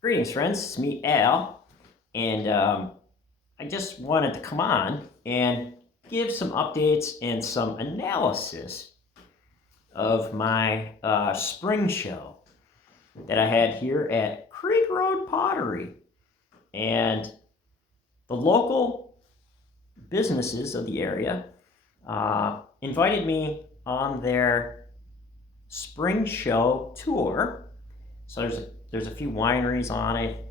Greetings, friends. It's me, Al, and I just wanted to come on and give some updates and some analysis of my spring show that I had here at Creek Road Pottery. And the local businesses of the area invited me on their spring show tour. So there's a few wineries on it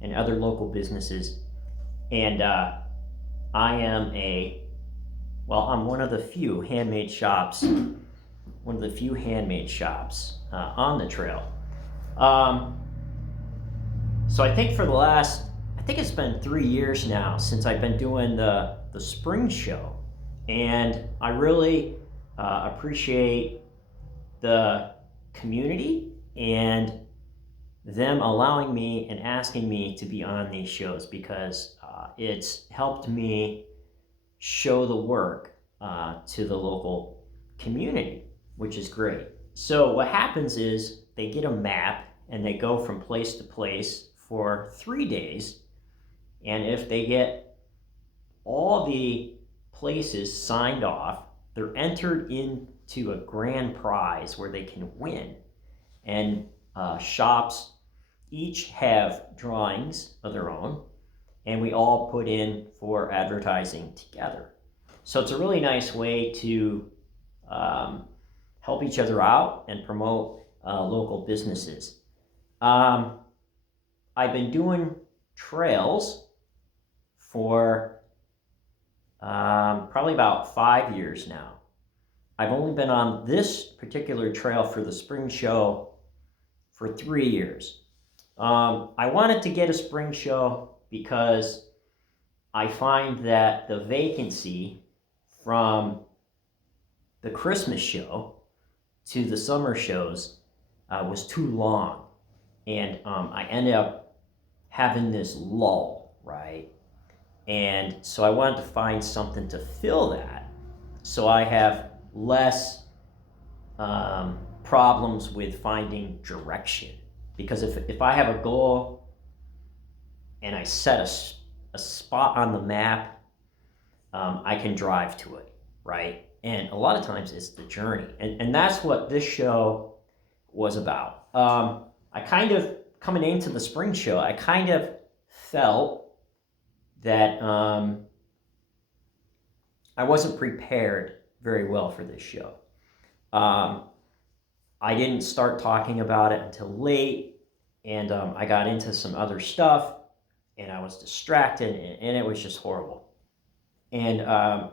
and other local businesses. And I'm one of the few handmade shops, on the trail. Um, so I think it's been 3 years now since I've been doing the spring show. And I really appreciate the community and them allowing me and asking me to be on these shows because it's helped me show the work to the local community, which is great. So what happens is they get a map and they go from place to place for 3 days. And if they get all the places signed off, they're entered into a grand prize where they can win. And shops each have drawings of their own, and we all put in for advertising together. So it's a really nice way to help each other out and promote local businesses. I've been doing trails for probably about 5 years now. I've only been on this particular trail for the spring show for 3 years. I wanted to get a spring show because I find that the vacancy from the Christmas show to the summer shows was too long. And I ended up having this lull, right? And so I wanted to find something to fill that so I have less problems with finding direction. Because if I have a goal and I set a spot on the map, I can drive to it, right? And a lot of times it's the journey. And that's what this show was about. I kind of, coming into the spring show, I kind of felt that I wasn't prepared very well for this show. I didn't start talking about it until late, and I got into some other stuff, and I was distracted, and it was just horrible. And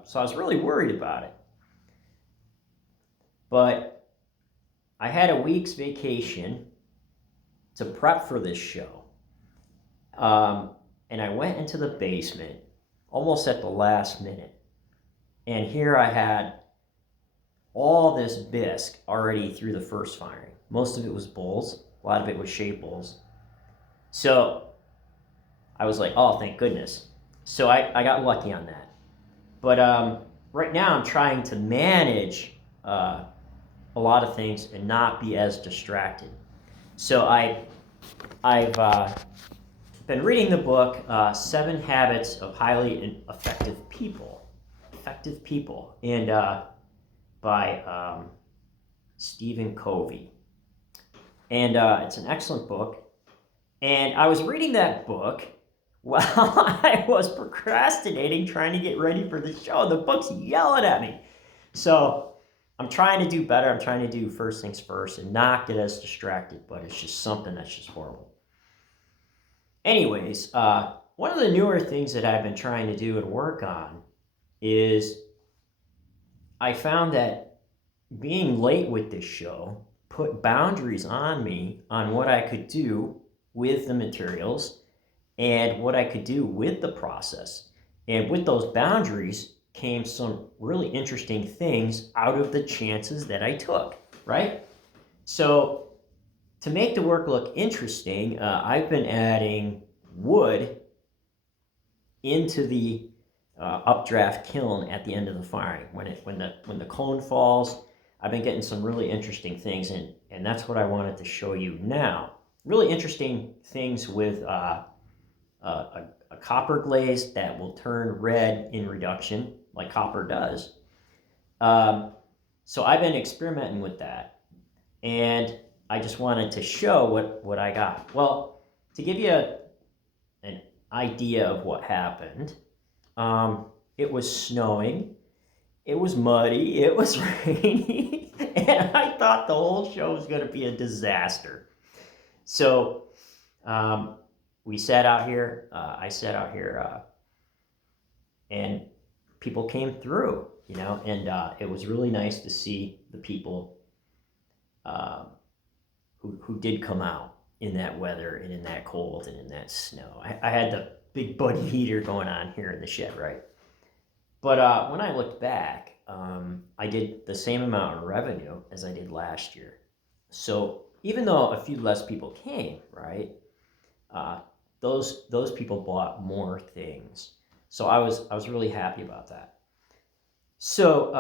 so I was really worried about it. But I had a week's vacation to prep for this show. And I went into the basement almost at the last minute. And here I had all this bisque already through the first firing. Most of it was bulls. A lot of it was shaped bulls. So I was like, oh, thank goodness. So I got lucky on that. But right now I'm trying to manage a lot of things and not be as distracted. So I've been reading the book, 7 Habits of Highly Effective People. Effective People. And by Stephen Covey. And it's an excellent book. And I was reading that book while I was procrastinating, trying to get ready for the show. The book's yelling at me. So I'm trying to do better. I'm trying to do first things first and not get as distracted, but it's just something that's just horrible. Anyways, one of the newer things that I've been trying to do and work on is I found that being late with this show put boundaries on me on what I could do with the materials and what I could do with the process. And with those boundaries came some really interesting things out of the chances that I took, right? So to make the work look interesting, I've been adding wood into the updraft kiln at the end of the firing. When the cone falls, I've been getting some really interesting things, and that's what I wanted to show you now. really interesting things with a copper glaze that will turn red in reduction, like copper does. So I've been experimenting with that, and I just wanted to show what I got. Well, to give you an idea of what happened, it was snowing, it was muddy, it was rainy, and I thought the whole show was going to be a disaster. So we sat out here, I sat out here, and people came through, and it was really nice to see the people who did come out in that weather and in that cold and in that snow. I had the big buddy heater going on here in the shed, right? But when I looked back, I did the same amount of revenue as I did last year. So even though a few less people came, right, those people bought more things. So I was really happy about that. So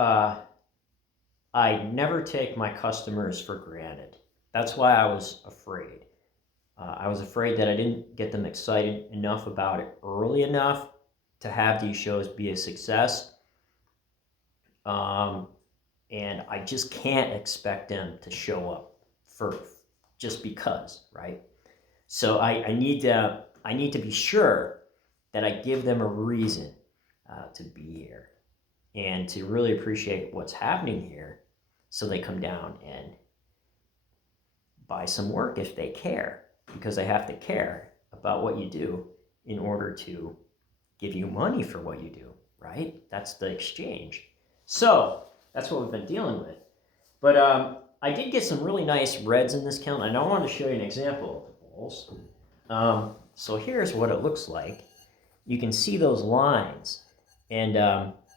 I never take my customers for granted. That's why I was afraid. I was afraid that I didn't get them excited enough about it early enough to have these shows be a success. And I just can't expect them to show up for just because, right? So I need to be sure that I give them a reason to be here and to really appreciate what's happening here, so they come down and buy some work if they care, because they have to care about what you do in order to give you money for what you do, right? That's the exchange. So that's what we've been dealing with. But I did get some really nice reds in this kiln, and I wanted to show you an example of the bowls. So here's what it looks like. You can see those lines, and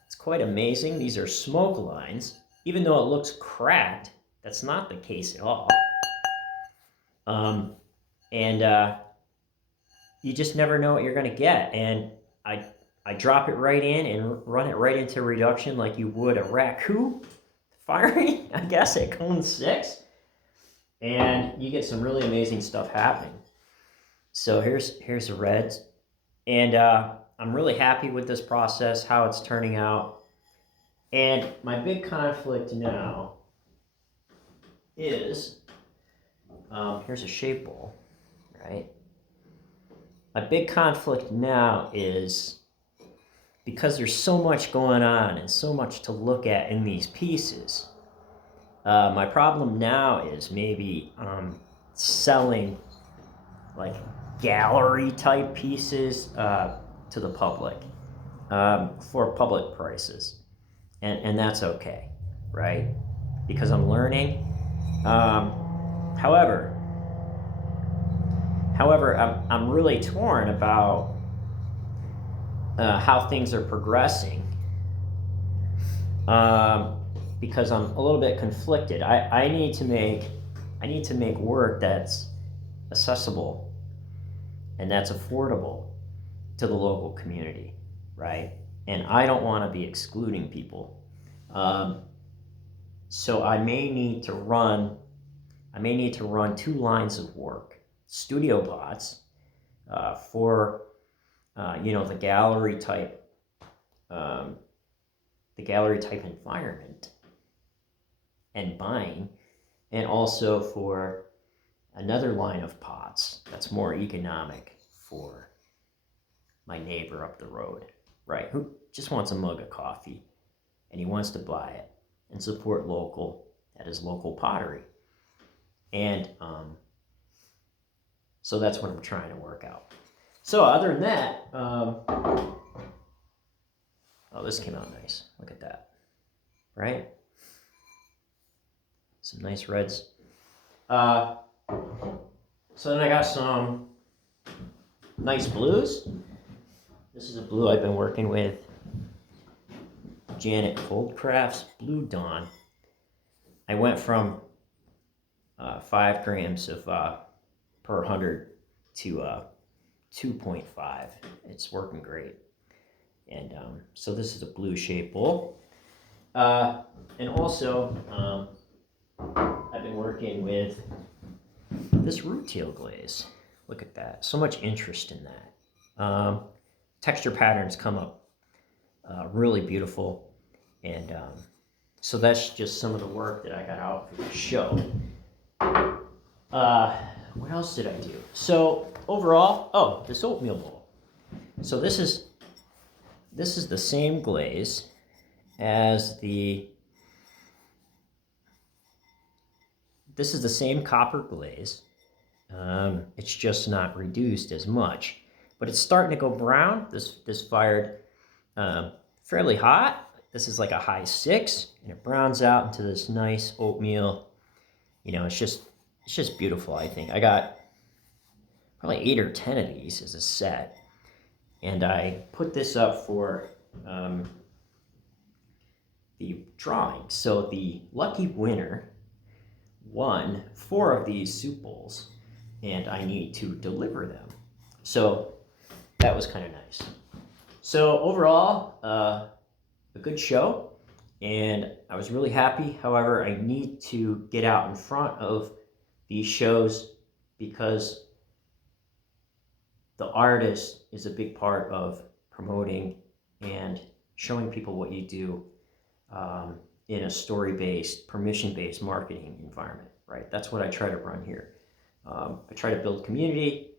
it's quite amazing. These are smoke lines. Even though it looks cracked, that's not the case at all. And you just never know what you're going to get. And I drop it right in and run it right into reduction like you would a raku firing, I guess, at cone 6. And you get some really amazing stuff happening. So here's the reds. And I'm really happy with this process, how it's turning out. And my big conflict now is, here's a shape bowl, right? My big conflict now is, because there's so much going on and so much to look at in these pieces, my problem now is maybe selling like gallery type pieces to the public for public prices. And that's okay, right? Because I'm learning. However, I'm really torn about how things are progressing, because I'm a little bit conflicted. I need to make work that's accessible and that's affordable to the local community, right? And I don't want to be excluding people. So I may need to run 2 lines of work, studio pots, for the gallery type environment and buying, and also for another line of pots that's more economic for my neighbor up the road, right? Who just wants a mug of coffee and he wants to buy it and support local at his local pottery. And so that's what I'm trying to work out. So other than that, oh, this came out nice. Look at that, right? Some nice reds. So then I got some nice blues. This is a blue I've been working with, Janet Coldcraft's Blue Dawn. I went from 5 grams of per 100 to 2.5. It's working great. And so this is a blue shape bowl. And also, I've been working with this root teal glaze. Look at that. So much interest in that. Texture patterns come up really beautiful. And so that's just some of the work that I got out for the show. What else did I do? So overall, this oatmeal bowl. So this is the same glaze as this is the same copper glaze. It's just not reduced as much, but it's starting to go brown. This fired fairly hot. This is like a high 6, and it browns out into this nice oatmeal. You know, it's just beautiful. I think I got probably 8 or 10 of these as a set, and I put this up for the drawing. So the lucky winner won 4 of these soup bowls, and I need to deliver them. So that was kind of nice. So overall, a good show, and I was really happy. However, I need to get out in front of these shows because the artist is a big part of promoting and showing people what you do in a story-based, permission-based marketing environment, right? That's what I try to run here. I try to build community.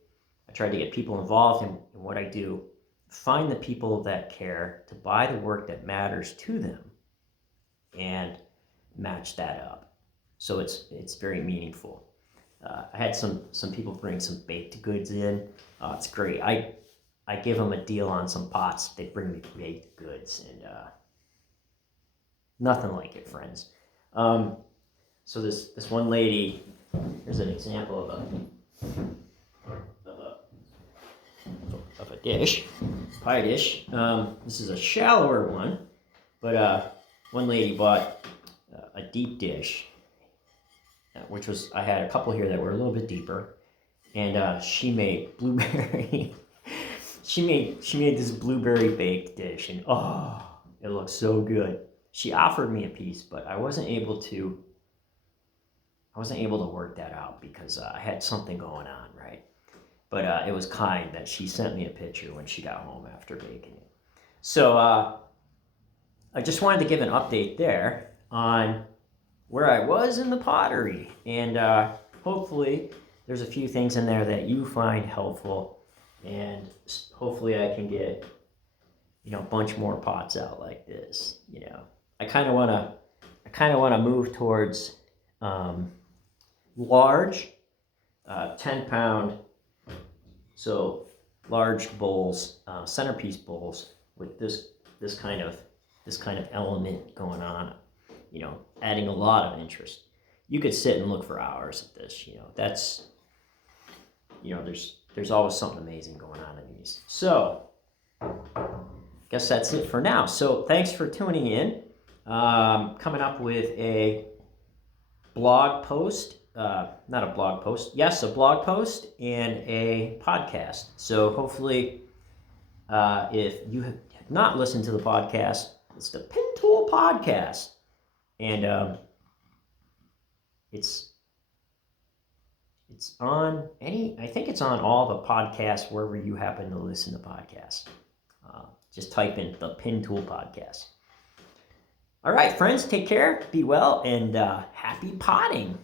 I try to get people involved in what I do, find the people that care to buy the work that matters to them, and match that up. So it's very meaningful. I had some people bring some baked goods in. It's great. I give them a deal on some pots. They bring me baked goods, and nothing like it, friends. So this one lady, here's an example of a dish, pie dish. This is a shallower one, but one lady bought a deep dish, which was, I had a couple here that were a little bit deeper, and she made blueberry. she made this blueberry baked dish, and oh, it looks so good. She offered me a piece, but I wasn't able to work that out because I had something going on, right? But it was kind that she sent me a picture when she got home after baking it. So I just wanted to give an update there on where I was in the pottery, and hopefully there's a few things in there that you find helpful, and hopefully I can get a bunch more pots out like this. I kind of want to move towards large 10-pound, so large bowls, centerpiece bowls with this kind of element going on. Adding a lot of interest. You could sit and look for hours at this. That's there's always something amazing going on in these. So guess that's it for now. So thanks for tuning in. Coming up with a blog post, not a blog post, yes, a blog post and a podcast. So hopefully, if you have not listened to the podcast, it's the Pin Tool Podcast, and it's on I think it's on all the podcasts wherever you happen to listen to podcasts. Just type in the Pin Tool Podcast. All right, friends, take care, be well, and happy potting.